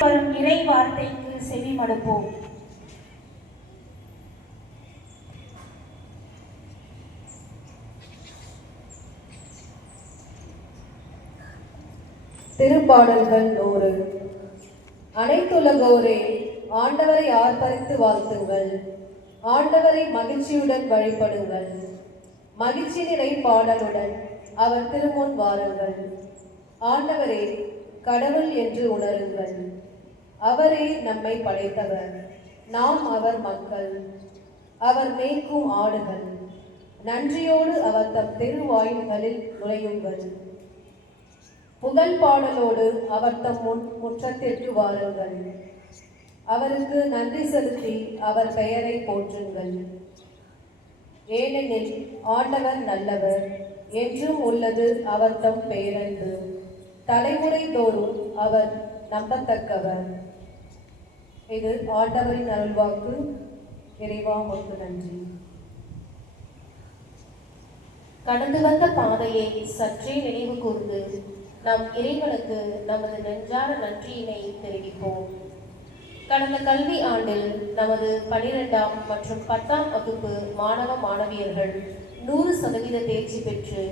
வரும் இறை வார்த்தைக்கு செவி மடுப்போம். திருப்பாடல்கள் 100. அனைத்துலகோரே, ஆண்டவரை ஆர்ப்பரித்து வாழ்த்துங்கள். ஆண்டவரை மகிழ்ச்சியுடன் வழிபடுங்கள். மகிழ்ச்சி நிறை பாடலுடன் அவர் திருமுன் வாருங்கள். ஆண்டவரே கடவுள் என்று உணருங்கள். அவரே நம்மை படைத்தவர், நாம் அவர் மக்கள், அவர் மேய்க்கும் ஆடுகள். நன்றியோடு அவர் தம் திருவாயில்களில் நுழையுங்கள். புகழ் பாடலோடு அவர் தம் முற்றத்திற்கு வாருங்கள். அவருக்கு நன்றி செலுத்தி அவர் பெயரை போற்றுங்கள். ஏனெனில் ஆண்டவர் நல்லவர், என்றும் உள்ளது அவர் தம் பெயரன்பு. தலைமுறை தோறும் அவர் நம்பத்தக்கவர். இது ஆண்டவரின் அருள்வாக்கு. இறைவா உமக்கு நன்றி. கடந்து வந்த பாதையை சற்றே நினைவு கூர்ந்து நம் இறைவனுக்கு நமது நெஞ்சார நன்றியினை தெரிவிப்போம். கடந்த கல்வி ஆண்டில் நமது 12ஆம் மற்றும் 10ஆம் வகுப்பு மாணவ மாணவியர்கள் 100% தேர்ச்சி பெற்று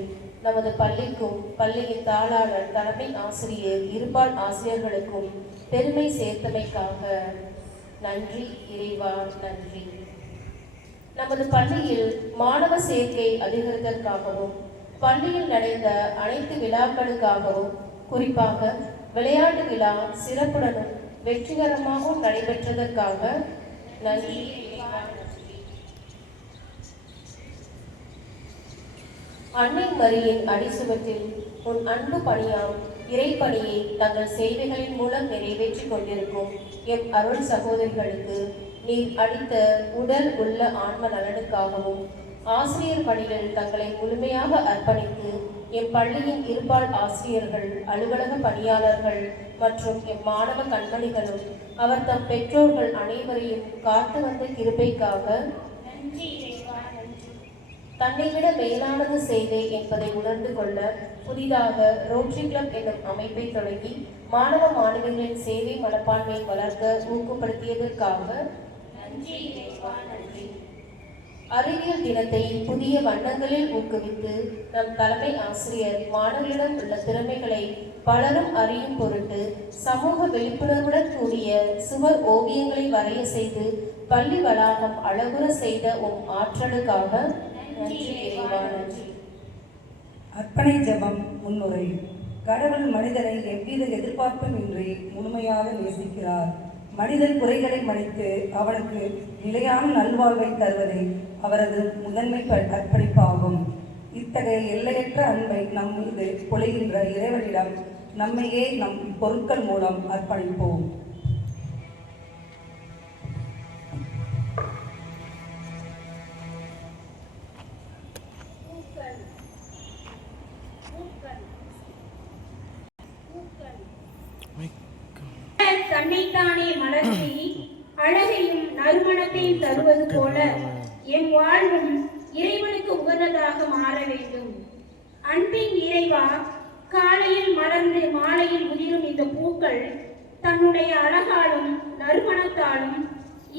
நமது பள்ளிக்கும் பள்ளியின் தாளாளர், தலைமை ஆசிரியர், இருபால் ஆசிரியர்களுக்கும் பெருமை சேர்த்தமைக்காக நன்றி இறைவா, நன்றி. நமது பள்ளியில் மாணவ சேர்க்கை அதிகரித்ததற்காகவும் பள்ளியில் நடந்த அனைத்து விழாக்களுக்காகவும், குறிப்பாக விளையாட்டு விழா சிறப்புடனும் வெற்றிகரமாகவும் நடைபெற்றதற்காக நன்றி. அன்னை மரியின் அடிசுவற்றில் உன் அன்பு பணியாம் இறைப்பணியை தங்கள் சேவைகளின் மூலம் நிறைவேற்றிக் கொண்டிருக்கும் எம் அருள் சகோதரிகளுக்கு நீர் அளித்த உடல் உள்ள ஆன்ம நலனுக்காகவும், ஆசிரியர் பணியில் தங்களை முழுமையாக அர்ப்பணித்து எம் பள்ளியின் இருபால் ஆசிரியர்கள், அலுவலக பணியாளர்கள் மற்றும் எம் மாணவ கண்மணிகளும் அவர் தம் பெற்றோர்கள் அனைவரையும் காத்து வந்த கிருபைக்காக நன்றி. தன்னை விட மேலானது செய்தே என்பதை உணர்ந்து கொள்ள புதிதாக ரோட்டரி கிளப் என்னும் அமைப்பை தொடங்கி மாணவ மாணவிகளின் சேவை மனப்பான்மையை வளர்க்க ஊக்கப்படுத்தியதற்காக நன்றி. அறிவியல் தினத்தை புதிய வண்ணங்களில் ஊக்குவித்து நம் தலைமை ஆசிரியர் மாணவர்களிடம் உள்ள திறமைகளை பலரும் அறியும் பொருட்டு சமூக விழிப்புணர்வுடன் கூடிய சுவர் ஓவியங்களை வரைய செய்து பள்ளி வளாகம் அழகுற செய்த ஆற்றலுக்காக நன்றி இறைவா, நன்றி. அர்ப்பணை ஜெபம் முன்னுரை. கடவுள் மனிதனை எவ்வித எதிர்பார்ப்பும் இன்றி முழுமையாக நேசிக்கிறார். மனிதன் குறைகளை மன்னித்து அவனுக்கு நிலையான நல்வாழ்வை தருவதே அவரது முதன்மை அர்ப்பணிப்பாகும். இத்தகைய எல்லையற்ற அன்பை நம் மீது பொழிகின்ற இறைவனிடம் நம்மையே நம் பொருட்கள் மூலம் அர்ப்பணிப்போம். தன்னைத்தானே மலர்த்தி அழகையும் நறுமணத்தையும் தருவது போல என் வாழ்வும் இறைவனுக்கு உகந்ததாக மாற வேண்டும். அன்பின் இறைவா, காலையில் மலர்ந்து மாலையில் உதிரும் இந்த பூக்கள் தன்னுடைய அழகாலும் நறுமணத்தாலும்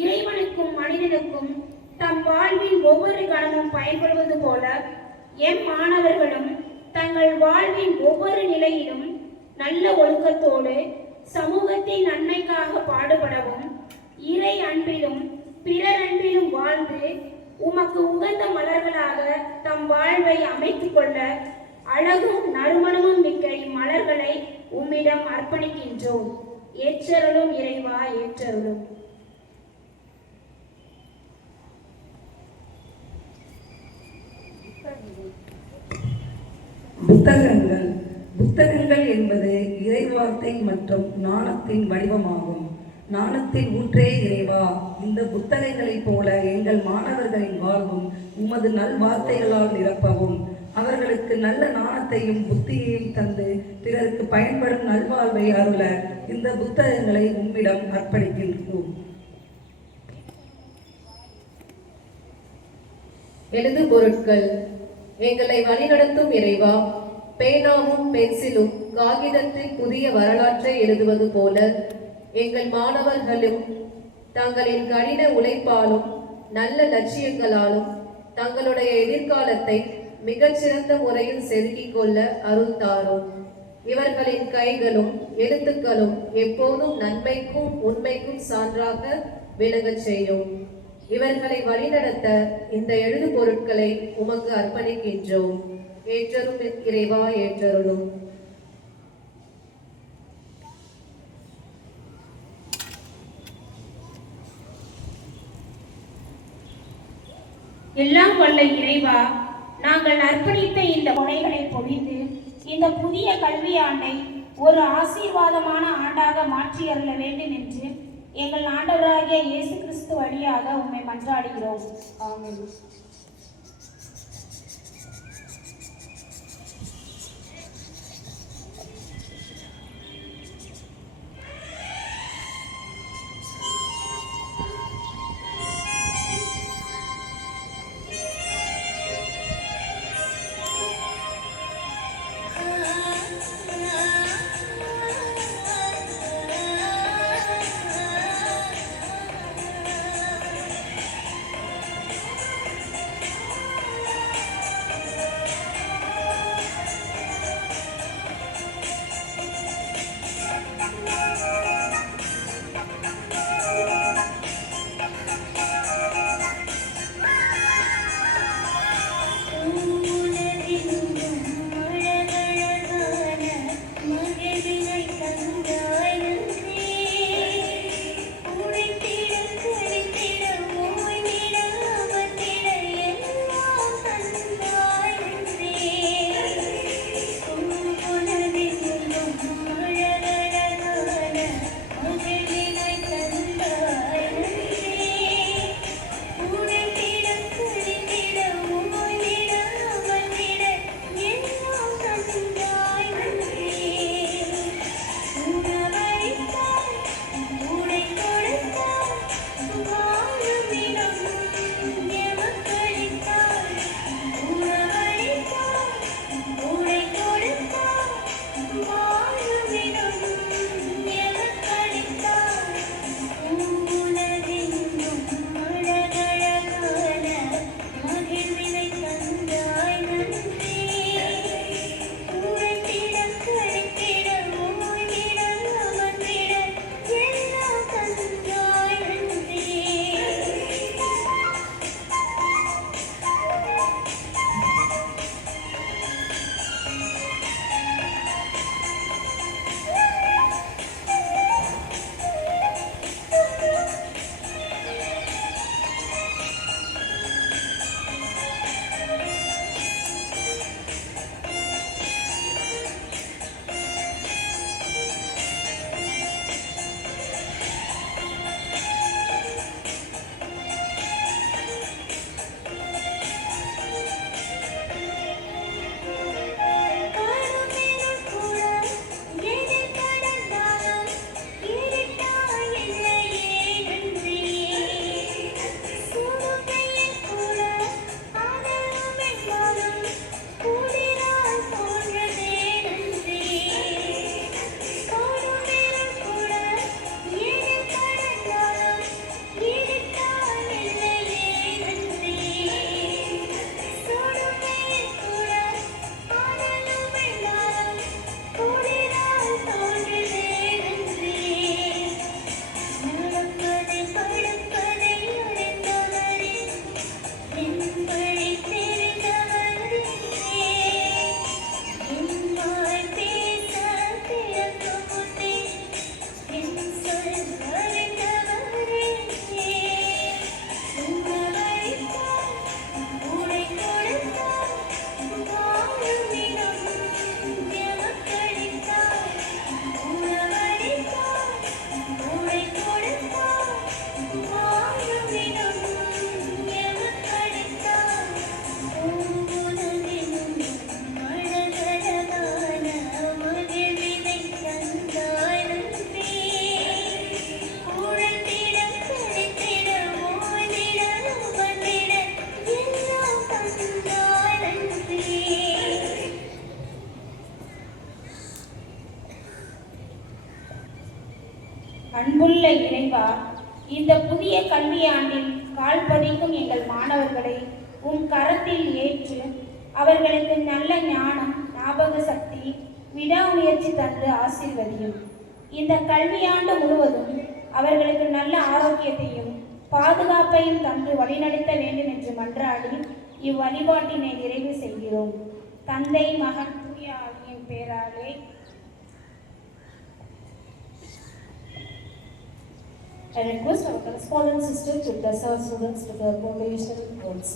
இறைவனுக்கும் மனிதனுக்கும் தம் வாழ்வின் ஒவ்வொரு கணமும் பயன்படுவது போல எம் மாணவர்களும் தங்கள் வாழ்வின் ஒவ்வொரு நிலையிலும் நல்ல ஒழுக்கத்தோடு சமூகத்தின் நன்மைக்காக பாடுபடவும், இறை அன்பிலும் பிறர் அன்பிலும் வாழ்ந்து உமக்கு உகந்த மலர்களாக தம் வாழ்வை அமைத்துக் கொள்ள அழகும் நறுமணமும் மிக்க இம்மலர்களை உம்மிடம் அர்ப்பணிக்கின்றோம். ஏற்றருளும் இறைவா, ஏற்றருளும். புத்தகங்கள் என்பது இறைவார்த்தை மற்றும் ஞானத்தின் வடிவமாகும். ஞானத்தின் ஊற்றே இறைவா, இந்த புத்தகங்களைப் போல எங்கள் மாணவர்களின் வாழ்வும் உமது நல்வார்த்தைகளால் நிரப்பவும், அவர்களுக்கு நல்ல ஞானத்தையும் புத்தியையும் தந்து பிறருக்கு பயன்படும் நல்வாழ்வை அருள இந்த புத்தகங்களை உம்மிடம் அர்ப்பணிக்கின்றோம். எழுது பொருட்கள். எங்களை வழிநடத்தும் இறைவா, பேனாவும் பென்சிலும் காகிதத்தில் புதிய வரலாற்றை எழுதுவது போல எங்கள் மாணவர்களும் தங்களின் கடின உழைப்பாலும் நல்ல லட்சியங்களாலும் தங்களுடைய எதிர்காலத்தை மிகச்சிறந்த முறையில் செதுக்கிக் கொள்ள அருள் தாரும். இவர்களின் கைகளும் எழுத்துக்களும் எப்போதும் நன்மைக்கும் உண்மைக்கும் சான்றாக விளங்கச் செய்யும். இவர்களை வழிநடத்த இந்த எழுது பொருட்களை உமக்கு அர்ப்பணிக்கின்றோம். ஏற்றரும் இறைவா, ஏற்றருளும். எல்லாம் வல்ல இறைவா, நாங்கள் அர்ப்பணித்த இந்த கொடைகளை பொழிந்து இந்த புதிய கல்வியாண்டை ஒரு ஆசீர்வாதமான ஆண்டாக மாற்றி அருள வேண்டும் என்று எங்கள் ஆண்டவராகிய இயேசு கிறிஸ்து வழியாக உம்மை மன்றாடுகிறோம். ஆமென். அன்புள்ள இறைவா, இந்த புதிய கல்வியாண்டில் கால் பதிக்கும் எங்கள் மாணவர்களை உம் கரத்தில் ஏற்று அவர்களுக்கு நல்ல ஞானம், ஞாபக சக்தி, விடாமுயற்சி தந்து ஆசீர்வதியும். இந்த கல்வியாண்டு முழுவதும் அவர்களுக்கு நல்ல ஆரோக்கியத்தையும் பாதுகாப்பையும் தந்து வழிநடத்த வேண்டும் என்று மன்றாடி இவ்வழிபாட்டினை நிறைவு செய்கிறோம். தந்தை, மகன், தூய ஆவியின் பேராலே. I request our correspondent sister to bless our students with her motivational words.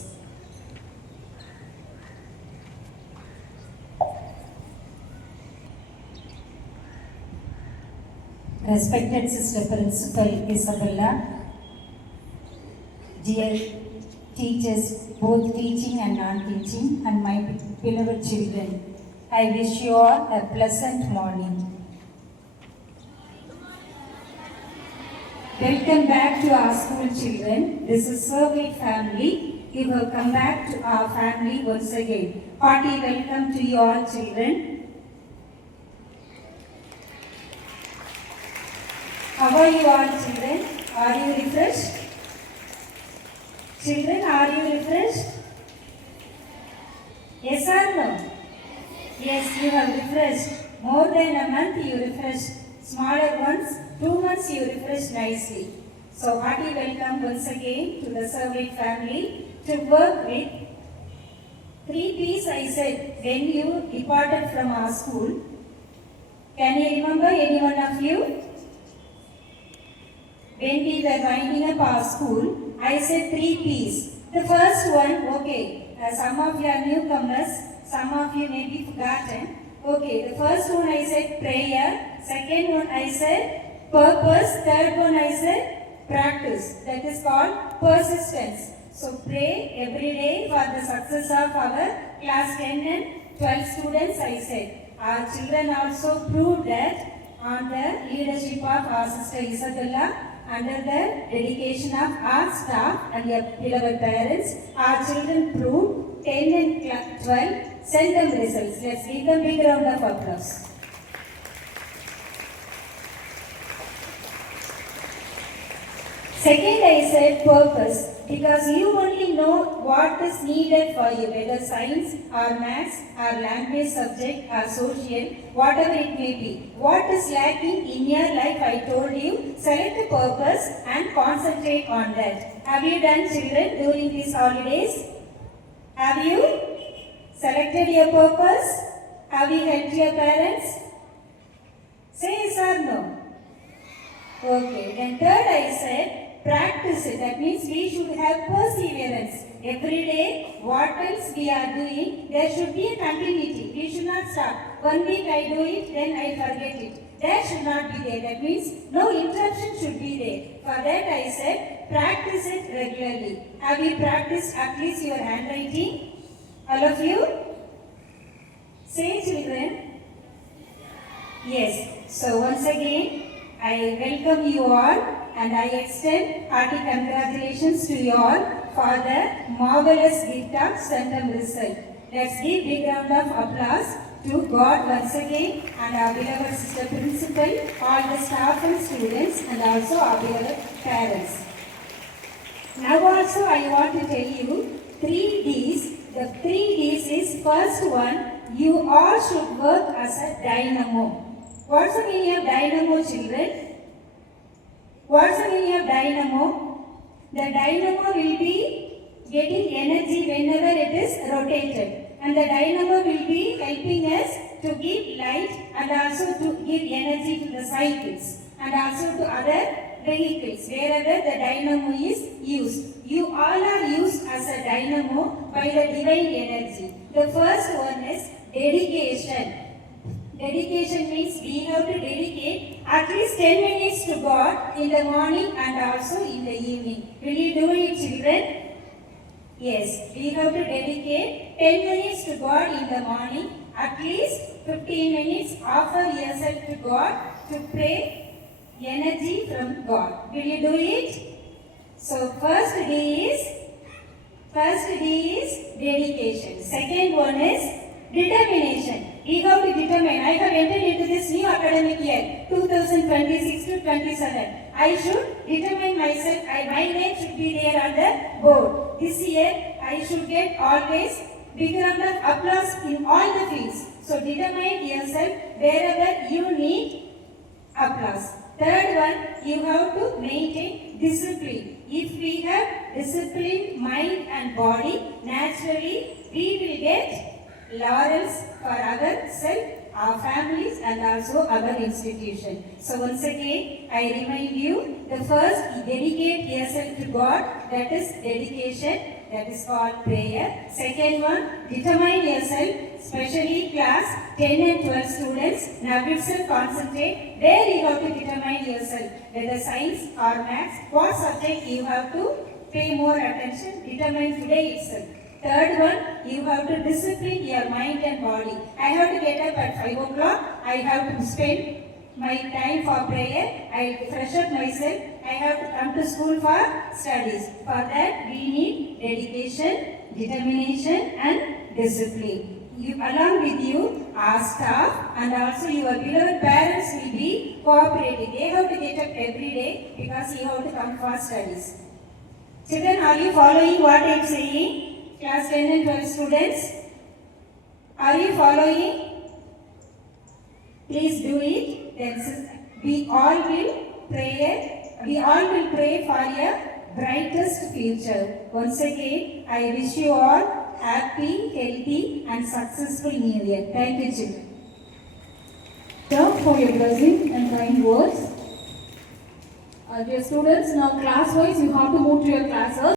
Respected Sister Principal Isabella, dear teachers, both teaching and non-teaching, and my beloved children, I wish you all a pleasant morning. Welcome back to our school, children. This is Servite family. You have come back to our family once again. Hearty welcome to you all, children. How are you all, children? Are you refreshed? Children, are you refreshed? Yes or no? Yes, you have refreshed. More than a month you refreshed. Smaller ones, 2 months you refreshed nicely. So hearty welcome once again to the Servite family to work with 3 P's I said when you departed from our school. Can you remember any one of you? When we were winding up our school, I said 3 P's. The first one, okay, some of you are newcomers, some of you may be forgotten. Okay, the first one I said prayer, second one I said purpose, third one I said practice. That is called persistence. So pray every day for the success of our class 10 and 12 students, I said. Our children also proved that on the leadership of our sister Isabella, under the dedication of our staff and your beloved parents, our children proved 10 and 12 sent them results. Let's give them a big round of applause. Second, I said purpose, because you only know what is needed for you, whether science or maths or language subject or social, whatever it may be. What is lacking in your life, I told you, select a purpose and concentrate on that. Have you done, children, during these holidays? Have you selected your purpose? Have you helped your parents? Say yes or no? Okay, then third I said, practice it. That means we should have perseverance. Every day, what else we are doing, there should be a continuity. We should not stop. 1 week I do it, then I forget it. That should not be there. That means no interruption should be there. For that I said, practice it regularly. Have you practiced at least your handwriting? All of you? Say, children. Yes. So once again, I welcome you all. And I extend hearty congratulations to you all for the marvelous gift of centum result. Let's give big round of applause to God once again and our beloved sister principal, all the staff and students, and also our beloved parents. Now also I want to tell you 3 D's. The 3 D's is first one, you all should work as a dynamo. What's the meaning of dynamo, children? What's the meaning of dynamo? The dynamo will be getting energy whenever it is rotated. And the dynamo will be helping us to give light and also to give energy to the cycles and also to other vehicles wherever the dynamo is used. You all are used as a dynamo by the divine energy. The first one is dedication. Dedication means we have to dedicate at least 10 minutes to God in the morning and also in the evening. Will you do it, children? Yes, we have to dedicate 10 minutes to God in the morning, at least 15 minutes offer yourself to God to pray energy from God. Will you do it? So first D is dedication. Second one is determination. We have to determine, I have entered into this new academic year, 2026 to 27. I should determine myself, my name should be there on the board. This year, I should get always big round of applause in all the fields. So determine yourself wherever you need applause. Third one, you have to maintain discipline. If we have disciplined mind and body, naturally we will get laurels for ourselves, our families and also our institution. So once again, I remind you, the first, dedicate yourself to God, that is dedication. That is called prayer. Second one, determine yourself, especially class 10 and 12 students. Now yourself concentrate where you have to determine yourself, whether science or maths, what subject you have to pay more attention, determine today itself. Third one, you have to discipline your mind and body. I have to get up at 5 o'clock. I have to spend my time for prayer. I fresh up myself. I have to come to school for studies. For that, we need dedication, determination, and discipline. Along with you, our staff and also your beloved parents will be cooperating. They have to get up every day because you have to come for studies. Children, are you following what I am saying? Class 10 and 12 students, are you following? Please do it. Then we all will pray for your brightest future. Once again, I wish you all happy, healthy and successful New Year. Thank you, children. Thank you for your blessing and kind words. Dear students, now class-wise you have to move to your classes.